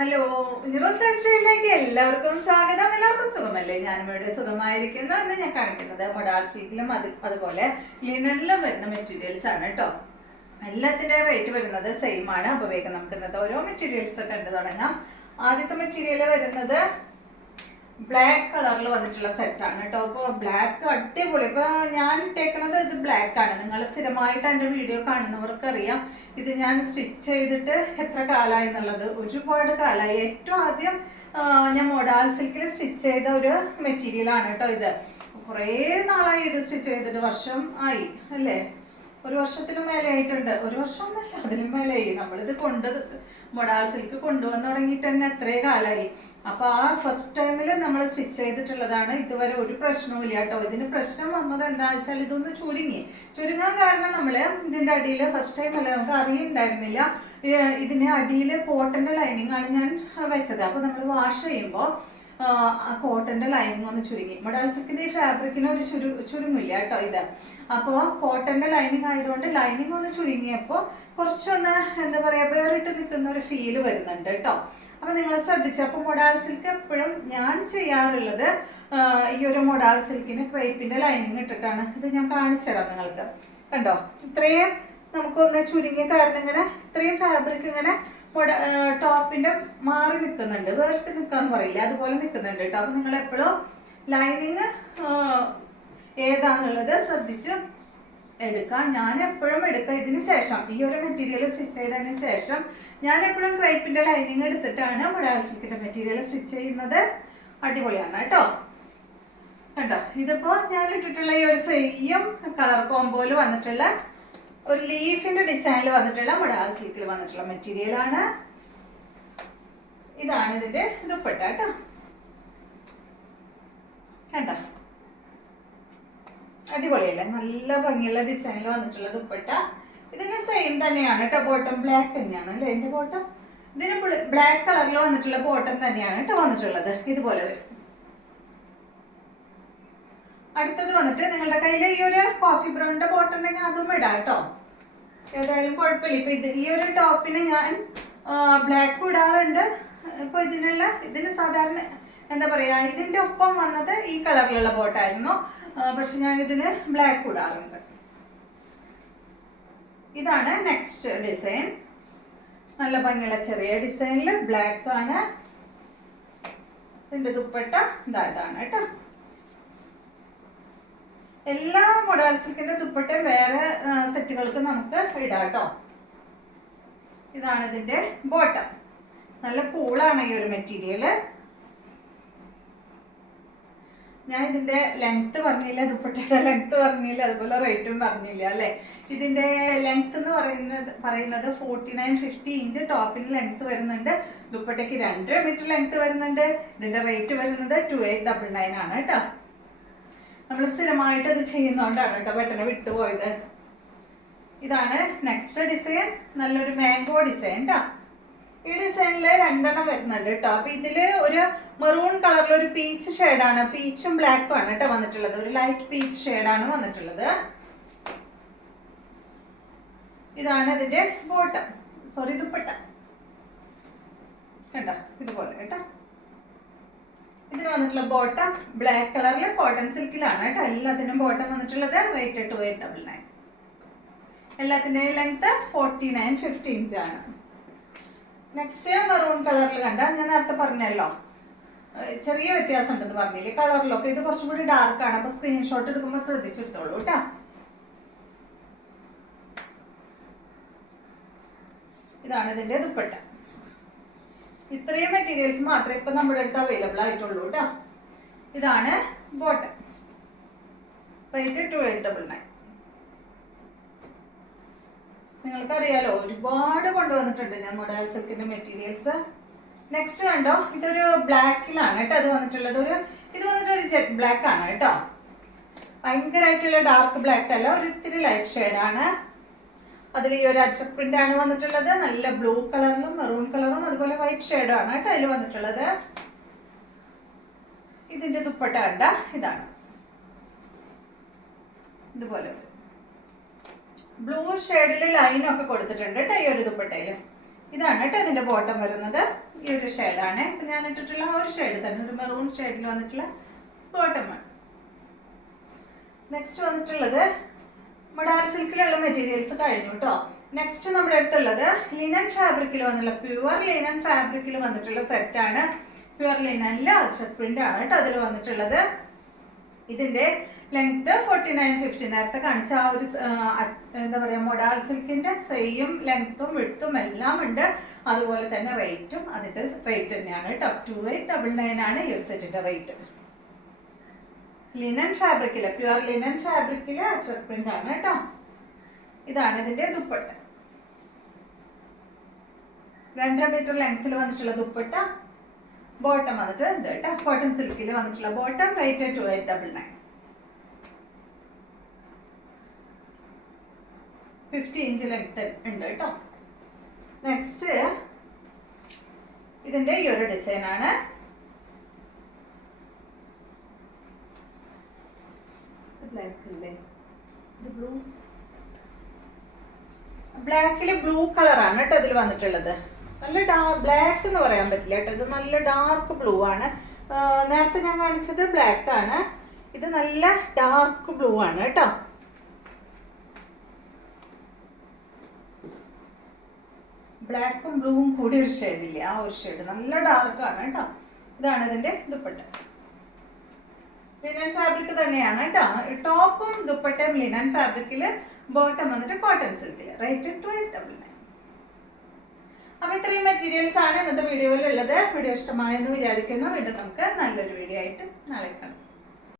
Hello, നിറോസ് life സ്റ്റൈലിലേക്ക് എല്ലാവർക്കും സ്വാഗതം. എല്ലാവർക്കും സുഖമല്ലേ? ഞാനും ഇവിടെ സുഖമായിരിക്കുന്നു. എന്ന് ഞാൻ കാണിക്കുന്നത് മൊഡാൾ സിൽക്കിലും അതുപോലെ ലിനനിലും വരുന്ന മെറ്റീരിയൽസ് ആണ് കേട്ടോ. എല്ലാത്തിൻ്റെ റേറ്റ് വരുന്നത് സെയിം ആണ്. അപ്പോൾ വേഗം നമുക്ക് ഇന്നത്തെ ഓരോ മെറ്റീരിയൽസ് കണ്ടു തുടങ്ങാം. ആദ്യത്തെ മെറ്റീരിയൽ വരുന്നത് ബ്ലാക്ക് കളറിൽ വന്നിട്ടുള്ള സെറ്റാണ് കേട്ടോ. അപ്പോൾ ബ്ലാക്ക് അടിപൊളി. ഇപ്പോൾ ഞാൻ ഇട്ടേക്കണത് ഇത് ബ്ലാക്ക് ആണ്. നിങ്ങൾ സ്ഥിരമായിട്ട് എൻ്റെ വീഡിയോ കാണുന്നവർക്ക് അറിയാം. ഇത് ഞാൻ സ്റ്റിച്ച് ചെയ്തിട്ട് എത്ര കാലമായി എന്നുള്ളത്. ഒരുപാട് കാലമായി. ഏറ്റവും ആദ്യം ഞാൻ മൊഡാൾ സിൽക്കിൽ സ്റ്റിച്ച് ചെയ്ത ഒരു മെറ്റീരിയലാണ് കേട്ടോ ഇത്. കുറേ നാളായി ഇത് സ്റ്റിച്ച് ചെയ്തിട്ട്. വർഷം ആയി അല്ലേ? ഒരു വർഷത്തിലും മേലെ ആയിട്ടുണ്ട്. ഒരു വർഷം ഒന്നല്ല, അതിലും മേലെയായി. നമ്മളിത് മൊഡാൾ സിൽക്ക് കൊണ്ടുവന്ന് തുടങ്ങിയിട്ട് തന്നെ എത്രയോ കാലമായി. അപ്പോൾ ആ ഫസ്റ്റ് ടൈമിൽ നമ്മൾ സ്റ്റിച്ച് ചെയ്തിട്ടുള്ളതാണ്. ഇതുവരെ ഒരു പ്രശ്നവും ഇല്ല കേട്ടോ. ഇതിന് പ്രശ്നം വന്നത് എന്താണെന്ന് വെച്ചാൽ ഇതൊന്ന് ചുരുങ്ങാൻ കാരണം നമ്മൾ ഇതിൻ്റെ അടിയിൽ ഫസ്റ്റ് ടൈം അല്ലേ, നമുക്ക് അറിയുന്നുണ്ടായിരുന്നില്ല. ഇതിന് അടിയിൽ കോട്ടൻ്റെ ലൈനിങ് ആണ് ഞാൻ വെച്ചത്. അപ്പോൾ നമ്മൾ വാഷ് ചെയ്യുമ്പോൾ ആ കോട്ടൻ്റെ ലൈനിങ് ഒന്ന് ചുരുങ്ങി. മൊഡാൾ സിൽക്കിൻ്റെ ഈ ഫാബ്രിക്കിന് ഒരു ചുരുങ്ങില്ല കേട്ടോ ഇത്. അപ്പോൾ കോട്ടൻ്റെ ലൈനിങ് ആയതുകൊണ്ട് ലൈനിങ് ഒന്ന് ചുരുങ്ങിയപ്പോൾ കുറച്ചൊന്ന് എന്താ പറയുക, വേറിട്ട് നിൽക്കുന്ന ഒരു ഫീല് വരുന്നുണ്ട് കേട്ടോ. അപ്പോൾ നിങ്ങൾ ശ്രദ്ധിച്ചു. അപ്പോൾ മൊഡാൾ സിൽക്ക് എപ്പോഴും ഞാൻ ചെയ്യാറുള്ളത് ഈ ഒരു മൊഡാൾ സിൽക്കിന് ക്രേപ്പിൻ്റെ ലൈനിങ് ഇട്ടിട്ടാണ്. ഇത് ഞാൻ കാണിച്ചു തരാം നിങ്ങൾക്ക്. കണ്ടോ, ഇത്രയും നമുക്കൊന്ന് ചുരുങ്ങിയ കാരണം ഇങ്ങനെ ഇത്രയും ഫാബ്രിക് ഇങ്ങനെ ടോപ്പിൻ്റെ മാറി നിൽക്കുന്നുണ്ട്. വേറിട്ട് നിൽക്കാന്ന് പറയില്ല, അതുപോലെ നിൽക്കുന്നുണ്ട് കേട്ടോ. അപ്പോൾ നിങ്ങൾ എപ്പോഴും ലൈനിങ് ഏതാന്നുള്ളത് ശ്രദ്ധിച്ച് എടുക്കാം. ഞാൻ എപ്പോഴും എടുക്കുക ഇതിന് ശേഷം, ഈ ഒരു മെറ്റീരിയൽ സ്റ്റിച്ച് ചെയ്തതിന് ശേഷം ഞാൻ എപ്പോഴും ക്രേപ്പിൻ്റെ ലൈനിങ് എടുത്തിട്ടാണ് മൊഡാൾ സിൽക്കിൻ്റെ മെറ്റീരിയൽ സ്റ്റിച്ച് ചെയ്യുന്നത്. അടിപൊളിയാണ് കേട്ടോ. കണ്ടോ, ഇതിപ്പോൾ ഞാൻ ഇട്ടിട്ടുള്ള ഈ ഒരു സെയിം കളർ കോമ്പോയിൽ വന്നിട്ടുള്ള ഒരു ലീഫിൻ്റെ ഡിസൈനിൽ വന്നിട്ടുള്ള മൊഡാൾ സിൽക്കിൽ വന്നിട്ടുള്ള മെറ്റീരിയലാണ്. ഇതാണ് ഇതിൻ്റെ ദുപ്പട്ട കേട്ടോ. കണ്ടോ, അടിപൊളിയല്ലേ? നല്ല ഭംഗിയുള്ള ഡിസൈനിൽ വന്നിട്ടുള്ള ദുപ്പട്ട. ഇതിന് സെയിം തന്നെയാണ് കേട്ടോ. ബോട്ടം ബ്ലാക്ക് തന്നെയാണ് അല്ലേ ഇതിൻ്റെ ബോട്ടം. ഇതിന് ബ്ലാക്ക് കളറിൽ വന്നിട്ടുള്ള ബോട്ടം തന്നെയാണ് കേട്ടോ വന്നിട്ടുള്ളത്. ഇതുപോലെ വരും. അടുത്തത് വന്നിട്ട് നിങ്ങളുടെ കയ്യിൽ ഈ ഒരു കോഫി ബ്രൗണിൻ്റെ ബോട്ടം ഉണ്ടെങ്കിൽ അതും ഇടാം കേട്ടോ. ഏതായാലും കുഴപ്പമില്ല. ഇപ്പം ഈ ഒരു ടോപ്പിന് ഞാൻ ബ്ലാക്ക് ഇടാറുണ്ട്. ഇപ്പോൾ ഇതിന് സാധാരണ എന്താ പറയുക, ഇതിൻ്റെ ഒപ്പം വന്നത് ഈ കളറിലുള്ള ബോട്ടായിരുന്നു. പക്ഷെ ഞാൻ ഇതിന് ബ്ലാക്ക് ഇടാറുണ്ട്. ഇതാണ് നെക്സ്റ്റ് ഡിസൈൻ. നല്ല ഭംഗിയുള്ള ചെറിയ ഡിസൈനിൽ ബ്ലാക്ക് ആണ്. ഇതിൻ്റെ ദുപ്പട്ട ഇതാണ് കേട്ടോ. എല്ലാ മൊഡാൾ സിൽക്കിൻ്റെ ദുപ്പട്ടയും വേറെ സെറ്റുകൾക്ക് നമുക്ക് ഇടാം കേട്ടോ. ഇതാണ് ഇതിൻ്റെ ബോട്ടം. നല്ല കൂളാണ് ഈ ഒരു മെറ്റീരിയൽ. ഞാൻ ഇതിൻ്റെ ലെങ്ത്ത് പറഞ്ഞില്ല, ദുപ്പട്ടയുടെ ലെങ്ത്ത് പറഞ്ഞില്ല, അതുപോലെ റേറ്റും പറഞ്ഞില്ല അല്ലേ. ഇതിൻ്റെ ലെങ്ത്ത് എന്ന് പറയുന്നത് 49-50 ഇഞ്ച് ടോപ്പിന് ലെങ്ത്ത് വരുന്നുണ്ട്. ദുപ്പട്ടയ്ക്ക് 2 മീറ്റർ ലെങ്ത്ത് വരുന്നുണ്ട്. ഇതിൻ്റെ റേറ്റ് വരുന്നത് 2899 ആണ് കേട്ടോ. നമ്മൾ സ്ഥിരമായിട്ട് ഇത് ചെയ്യുന്നതുകൊണ്ടാണ് കേട്ടോ പെട്ടെന്ന് വിട്ടുപോയത്. ഇതാണ് നെക്സ്റ്റ് ഡിസൈൻ. നല്ലൊരു മാംഗോ ഡിസൈൻ കേട്ടോ. ഈ ഡിസൈനിൽ 2 വരുന്നുണ്ട് കേട്ടോ. അപ്പോൾ ഇതിൽ ഒരു മെറൂൺ കളറിൽ ഒരു പീച്ച് ഷെയ്ഡാണ്, പീച്ചും ബ്ലാക്കും ആണ് കേട്ടോ വന്നിട്ടുള്ളത്. ഒരു ലൈറ്റ് പീച്ച് ഷെയ്ഡാണ് വന്നിട്ടുള്ളത്. ഇതാണ് ഇതിൻ്റെ ബോട്ടം, സോറി ദുപ്പട്ട. കണ്ടോ, ഇതുപോലെ കേട്ടോ. ഇതിന് വന്നിട്ടുള്ള ബോട്ടം ബ്ലാക്ക് കളറിൽ കോട്ടൺ സിൽക്കിലാണ് കേട്ടോ. എല്ലാത്തിനും ബോട്ടം വന്നിട്ടുള്ളത്. റേറ്റ് 2899. എല്ലാത്തിൻ്റെയും ലെങ്ത്ത് 49-50 ഇഞ്ചാണ്. നെക്സ്റ്റ് മെറൂൺ കളറിൽ കണ്ട, ഞാൻ നേരത്തെ പറഞ്ഞല്ലോ ചെറിയ വ്യത്യാസം ഉണ്ടെന്ന് പറഞ്ഞില്ലേ കളറിലൊക്കെ. ഇത് കുറച്ചും കൂടി ഡാർക്കാണ്. അപ്പോൾ സ്ക്രീൻഷോട്ട് എടുക്കുമ്പോൾ ശ്രദ്ധിച്ചെടുത്തോളൂ കേട്ടോ. ഇതാണ് ഇതിൻ്റെ ദുപ്പട്ട. ഇത്രയും മെറ്റീരിയൽസ് മാത്രമേ ഇപ്പം നമ്മുടെ അടുത്ത് അവൈലബിൾ ആയിട്ടുള്ളൂ കേട്ടോ. ഇതാണ് ബോട്ടം. റേറ്റ് 2899. നിങ്ങൾക്കറിയാലോ, ഒരുപാട് കൊണ്ടുവന്നിട്ടുണ്ട് ഞാൻ മൊഡാൾ സിൽക്കിൻ്റെ മെറ്റീരിയൽസ്. നെക്സ്റ്റ് കണ്ടോ, ഇതൊരു ബ്ലാക്കിലാണ് കേട്ടോ അത് വന്നിട്ടുള്ളത്. ഇത് വന്നിട്ടൊരു ജെറ്റ് ബ്ലാക്ക് ആണ് കേട്ടോ. ഭയങ്കരമായിട്ടുള്ള ഡാർക്ക് ബ്ലാക്ക് അല്ല, ഒരു ഇത്തിരി ലൈറ്റ് ഷെയ്ഡാണ്. അതിൽ ഈ ഒരു അച്ചക് പ്രിന്റ് ആണ് വന്നിട്ടുള്ളത്. നല്ല ബ്ലൂ കളറിലും മെറൂൺ കളറും അതുപോലെ വൈറ്റ് ഷെയ്ഡും ആണ് കേട്ടോ അതിൽ വന്നിട്ടുള്ളത്. ഇതിൻ്റെ ദുപ്പട്ട കണ്ട ഇതാണ്. ഇതുപോലെ വരും. ബ്ലൂ ഷെയ്ഡിൽ ലൈനൊക്കെ കൊടുത്തിട്ടുണ്ട് കേട്ടോ ഈ ഒരു ദുപ്പട്ടയിൽ. ഇതാണ് കേട്ടോ ഇതിൻ്റെ ബോട്ടം വരുന്നത്. ഈ ഈ ഒരു ഷെയ്ഡാണ്. ഇപ്പം ഞാൻ ഇട്ടിട്ടുള്ള ആ ഒരു ഷെയ്ഡ് തന്നെ, ഒരു മെറൂൺ ഷെയ്ഡിൽ വന്നിട്ടുള്ള ബോട്ടമാണ്. നെക്സ്റ്റ് വന്നിട്ടുള്ളത് മൊഡാൽ സിൽക്കിലുള്ള മെറ്റീരിയൽസ് കഴിഞ്ഞു കേട്ടോ. നെക്സ്റ്റ് നമ്മുടെ അടുത്തുള്ളത് ലിനൻ ഫാബ്രിക്കിൽ വന്നുള്ള പ്യുവർ ലിനൻ ഫാബ്രിക്കിൽ വന്നിട്ടുള്ള സെറ്റാണ്. പ്യുവർ ലിനനിൽ അച്ചർ പ്രിന്റ് ആണ് കേട്ടോ അതിൽ വന്നിട്ടുള്ളത്. ഇതിന്റെ ലെങ്ത് 49-50, നേരത്തെ കാണിച്ച ആ ഒരു എന്താ പറയുക മൊഡാൽ സിൽക്കിന്റെ സെയിം ലെങ്ത്തും വിഡ്ത്തും എല്ലാം ഉണ്ട്. അതുപോലെ തന്നെ റേറ്റും അതിന്റെ റേറ്റ് തന്നെയാണ് കേട്ടോ. 2899 ആണ് ഈ ഒരു സെറ്റിന്റെ റേറ്റ്. ലിനൻ ഫാബ്രിക്കില്, പ്യുവർ ലിനൻ ഫാബ്രിക്കില് അച്ചർ പ്രിന്റ് ആണ് കേട്ടോ. ഇതാണ് ഇതിന്റെ ദുപ്പട്ട. 2.5 മീറ്റർ ലെങ്ത്തിൽ വന്നിട്ടുള്ള ദുപ്പട്ട. ബോട്ടം വന്നിട്ട് ഇത് കേട്ടോ, കോട്ടൺ സിൽക്കിൽ വന്നിട്ടുള്ള ബോട്ടം. റേറ്റ് 2899. 50 ഇഞ്ച് ലെങ്ത് ഉണ്ട് കേട്ടോ. നെക്സ്റ്റ് ഇതിന്റെ ഈ ഒരു ഡിസൈൻ ആണ്. ബ്ലാക്കില് ബ്ലൂ കളറാണ് കേട്ടോ ഇതിൽ വന്നിട്ടുള്ളത്. നല്ല ബ്ലാക്ക് എന്ന് പറയാൻ പറ്റില്ല കേട്ടോ, ഇത് നല്ല ഡാർക്ക് ബ്ലൂ ആണ്. നേരത്തെ ഞാൻ കാണിച്ചത് ബ്ലാക്ക് ആണ്, ഇത് നല്ല ഡാർക്ക് ബ്ലൂ ആണ് കേട്ടോ. ബ്ലാക്കും ബ്ലൂവും കൂടി ഒരു ഷെയ്ഡില്ലേ, ആ ഒരു ഷെയ്ഡ് നല്ല ഡാർക്ക് ആണ് കേട്ടോ. ഇതാണ് ഇതിന്റെ ദുപ്പട്ട. ലിനൻ ഫാബ്രിക് തന്നെയാണ് കേട്ടോ. ടോപ്പും ദുപ്പട്ടയും ലിനൻ ഫാബ്രിക്കില്, ബോട്ടം വന്നിട്ട് കോട്ടൺ സിൽക്കില്. റേറ്റ് 2899. അപ്പൊ ഇത്രയും മെറ്റീരിയൽസ് ആണ് ഇന്നത്തെ വീഡിയോയിലുള്ളത്. വീഡിയോ ഇഷ്ടമായെന്ന് വിചാരിക്കുന്നു. വീണ്ടും നമുക്ക് നല്ലൊരു വീഡിയോ ആയിട്ട് നാളെ കാണാം.